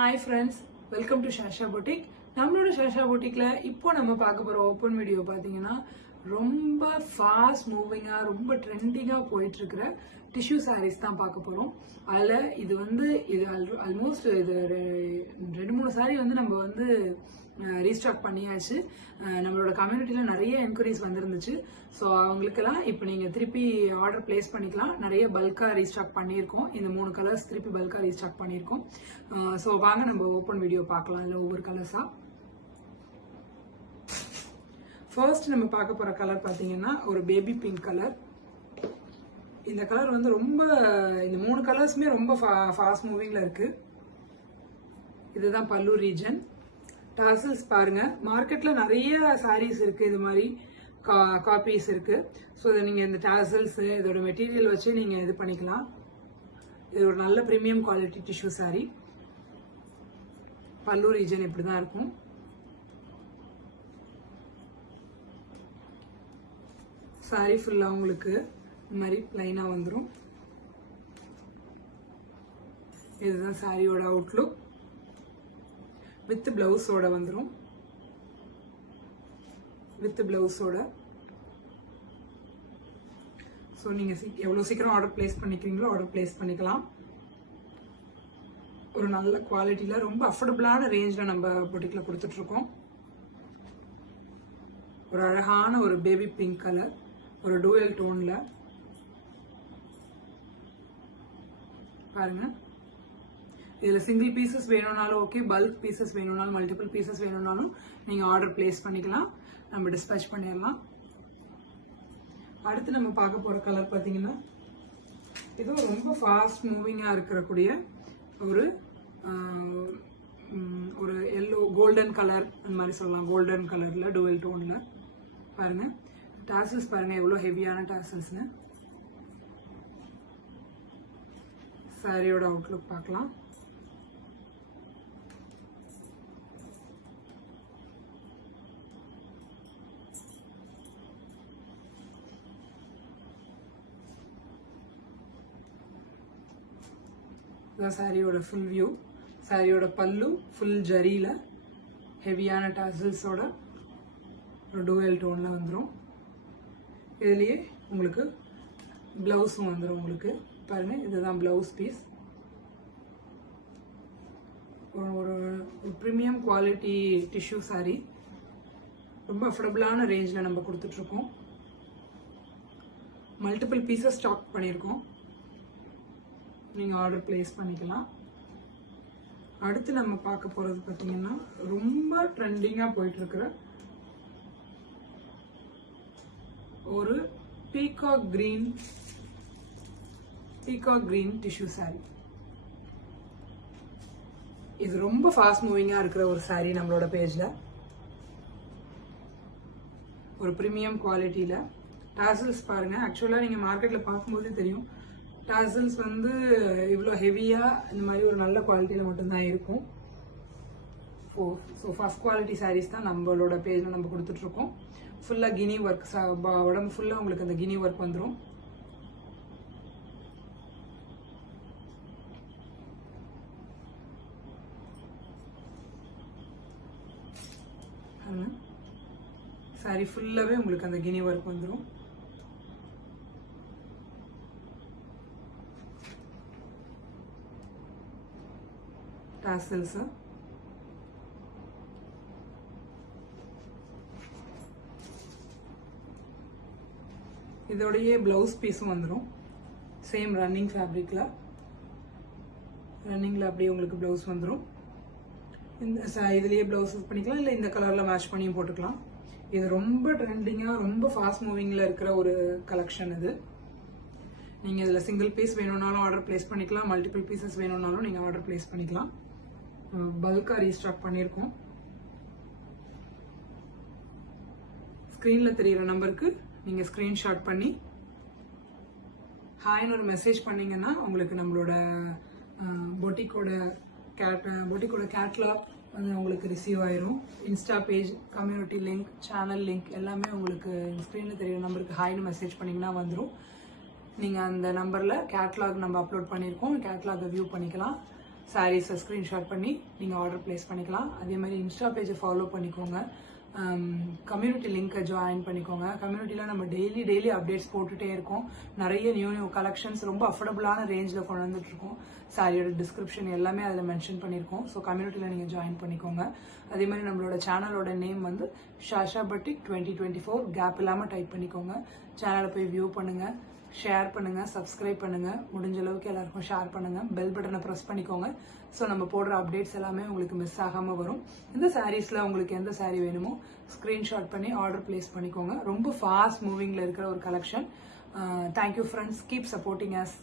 Hi friends, welcome to Shasha Boutique. நம்மளோட ஷாஷா பொட்டிக்ல இப்போ நம்ம பார்க்க போற ஓப்பன் வீடியோ பாத்தீங்கன்னா ரொம்ப ஃபாஸ்ட் மூவிங்கா ரொம்ப ட்ரெண்டிங்கா போயிட்டு இருக்கிற டிஷ்யூ சாரீஸ் தான் பார்க்க போறோம். அதுல இது ஆல்மோஸ்ட் இது 2-3 சாரி நம்ம ரீஸ்டாக் பண்ணியாச்சு. நம்மளோட கம்யூனிட்டியில நிறைய என்கொயரிஸ் வந்திருந்துச்சு. ஸோ அவங்களுக்கெல்லாம் இப்போ நீங்க திருப்பி ஆர்டர் பிளேஸ் பண்ணிக்கலாம். நிறைய பல்கா ரீஸ்டாக் பண்ணியிருக்கோம். இந்த 3 கலர்ஸ் திருப்பி பல்கா ரீஸ்டாக் பண்ணியிருக்கோம். ஸோ வாங்க நம்ம ஓப்பன் வீடியோ பார்க்கலாம். இல்லை ஒவ்வொரு கலர்ஸா. ஃபர்ஸ்ட் நம்ம பார்க்க போற கலர் பார்த்தீங்கன்னா ஒரு பேபி பிங்க் கலர். இந்த கலர் ரொம்ப இந்த 3 கலர்ஸுமே ரொம்ப ஃபாஸ்ட் மூவிங்ல இருக்கு. இதுதான் பல்லு ரீஜன். டாசல்ஸ் பாருங்க, மார்க்கெட்ல நிறைய சாரீஸ் இருக்கு, இது மாதிரி காப்பீஸ் இருக்கு. ஸோ இதை நீங்க இந்த டாசல்ஸ் இதோட மெட்டீரியல் வச்சு நீங்க இது பண்ணிக்கலாம். இது ஒரு நல்ல பிரீமியம் குவாலிட்டி டிஷ்யூ சாரி. பல்லு ரீஜன் இப்படிதான் இருக்கும். சாரி ஃபுல்லா உங்களுக்கு இந்த மாதிரி லைனா வந்துடும். இதுதான் சாரியோட அவுட்லுக். வித் பிளவுஸோட வந்துடும். வித் பிளவுஸோட. ஸோ நீங்க எவ்வளவு சீக்கிரம் ஆர்டர் பிளேஸ் பண்ணிக்கிறீங்களோ ஆர்டர் பிளேஸ் பண்ணிக்கலாம். ஒரு நல்ல குவாலிட்டியில ரொம்ப அஃபோர்டபுளான ரேஞ்ச்ல நம்ம பொட்டிக்ல கொடுத்துட்டு இருக்கோம். ஒரு அழகான ஒரு பேபி பிங்க் கலர், ஒரு டூயல் டோன்ல பாருங்க. இதுல சிங்கிள் பீசஸ் வேணும்னாலும் ஓகே, பல்க் பீசஸ் வேணும்னாலும், மல்டிபிள் பீசஸ் வேணும்னாலும் நீங்க ஆர்டர் பிளேஸ் பண்ணிக்கலாம். நம்ம டிஸ்பேச் பண்ணிடலாம். அடுத்து நம்ம பார்க்க போற கலர் பாத்தீங்கன்னா இது ரொம்ப ஃபாஸ்ட் மூவிங்கா இருக்கக்கூடிய ஒரு எல்லோ கோல்டன் கலர், அந்த மாதிரி சொல்லலாம். கோல்டன் கலர்ல டுவெல் டோன்ல பாருங்க. டாசல்ஸ் பாருங்க எவ்வளவு ஹெவியான டாசல்ஸ்னு. சாரியோட அவுட்லுக் பார்க்கலாம். சாரியோட ஃபுல் வியூ. சாரியோட பல்லு ஃபுல் ஜரியில ஹெவியான டாசல்ஸோட ஒரு டூயல் டோன்ல வந்துடும். இதுலயே உங்களுக்கு பிளவுஸும் வந்துடும். உங்களுக்கு பாருங்க, இதுதான் பிளவுஸ் பீஸ். ஒரு பிரீமியம் குவாலிட்டி டிஷ்யூ சாரி. ரொம்ப அஃபோர்டபுளான ரேஞ்சில் நம்ம கொடுத்துட்டு இருக்கோம். மல்டிபிள் பீசஸ் ஸ்டாக் பண்ணியிருக்கோம். நீங்க ஆர்டர் பிளேஸ் பண்ணிக்கலாம். அடுத்து நம்ம பார்க்க போறது பார்த்தீங்கன்னா ரொம்ப ட்ரெண்டிங்கா போயிட்டு இருக்கிற ஒரு பீகாக் கிரீன் டிஷ்யூ சாரி. இது ரொம்ப ஃபாஸ்ட் மூவிங்கா இருக்கிற ஒரு சாரி நம்மளோட பேஜ்ல. ஒரு பிரீமியம் குவாலிட்டியில டாசல்ஸ் பாருங்க. ஆக்சுவலா நீங்க மார்க்கெட்ல பார்க்கும்போதே தெரியும், டாசல்ஸ் இவ்வளோ ஹெவியா இந்த மாதிரி ஒரு நல்ல குவாலிட்டியில மட்டும்தான் இருக்கும். ஸோ ஃபர்ஸ்ட் குவாலிட்டி சாரீஸ் தான் நம்மளோட பேஜ்ல நம்ம கொடுத்துட்டு இருக்கோம். ஃபுல்லா கினி ஒர்க், உடம்பு ஃபுல்லா உங்களுக்கு அந்த கினி ஒர்க் வந்துடும். சாரி ஃபுல்லாவே உங்களுக்கு அந்த கினி ஒர்க் வந்துடும். டாசல்ஸ் இதோடயே பிளவுஸ் பீஸும் வந்துடும். சேம் ரன்னிங் ஃபேப்ரிக்ல அப்படியே உங்களுக்கு பிளவுஸ் வந்துடும். இதுலயே பிளவுஸ் பண்ணிக்கலாம், இல்லை இந்த கலர்ல மேட்ச் பண்ணியும் போட்டுக்கலாம். இது ரொம்ப ட்ரெண்டிங்கா ரொம்ப ஃபாஸ்ட் மூவிங்ல இருக்கிற ஒரு கலெக்ஷன் இது. நீங்க இதுல சிங்கிள் பீஸ் வேணும்னாலும் ஆர்டர் பிளேஸ் பண்ணிக்கலாம், மல்டிபிள் பீசஸ் வேணும்னாலும் நீங்க ஆர்டர் பிளேஸ் பண்ணிக்கலாம். பல்கா ரீஸ்டாக் பண்ணியிருக்கோம். ஸ்கிரீன்ல தெரியுற நம்பருக்கு நீங்க ஸ்கிரீன்ஷாட் பண்ணி ஹாய்னு ஒரு மெசேஜ் பண்ணீங்கன்னா உங்களுக்கு நம்மளோட பொட்டிக்கோட கேட்லாக் உங்களுக்கு ரிசீவ் ஆயிரும். Insta page, community link, channel link எல்லாமே உங்களுக்கு ஸ்கிரீன்ல தெரியுற நம்பருக்கு ஹாய்னு மெசேஜ் பண்ணீங்கன்னா வந்துடும். நீங்க அந்த நம்பர்ல கேட்லாக் நம்ம அப்லோட் பண்ணியிருக்கோம், கேட்லாக் வியூ பண்ணிக்கலாம். சாரீஸை ஸ்க்ரீன்ஷாட் பண்ணி நீங்கள் ஆர்டர் பிளேஸ் பண்ணிக்கலாம். அதே மாதிரி இன்ஸ்டா பேஜை ஃபாலோ பண்ணிக்கோங்க. கம்யூனிட்டி லிங்கை ஜாயின் பண்ணிக்கோங்க. கம்யூனிட்டியில் நம்ம டெய்லி அப்டேட்ஸ் போட்டுகிட்டே இருக்கோம். நிறைய நியூ கலெக்ஷன்ஸ் ரொம்ப அஃபோர்டபுளான ரேஞ்சில் கொண்டு வந்துட்டு இருக்கோம். சாரியோட டிஸ்கிரிப்ஷன் எல்லாமே அதில் மென்ஷன் பண்ணியிருக்கோம். ஸோ கம்யூனிட்டியில் நீங்கள் ஜாயின் பண்ணிக்கோங்க. அதே மாதிரி நம்மளோட சேனலோட நேம் வந்து ஷாஷா பட்டிக் 2024 கேப் இல்லாமல் டைப் பண்ணிக்கோங்க. சேனலை போய் வியூ பண்ணுங்கள், ஷேர் பண்ணுங்க, சப்ஸ்கிரைப் பண்ணுங்க, முடிஞ்ச அளவுக்கு எல்லாருக்கும் ஷேர் பண்ணுங்க, பெல் பட்டனை ப்ரெஸ் பண்ணிக்கோங்க. ஸோ நம்ம போடுற அப்டேட்ஸ் எல்லாமே உங்களுக்கு மிஸ் ஆகாம வரும். இந்த சாரீஸ்ல உங்களுக்கு எந்த சாரீ வேணுமோ ஸ்கிரீன்ஷாட் பண்ணி ஆர்டர் பிளேஸ் பண்ணிக்கோங்க. ரொம்ப ஃபாஸ்ட் மூவிங்ல இருக்கிற ஒரு collection. Thank you friends, keep supporting us.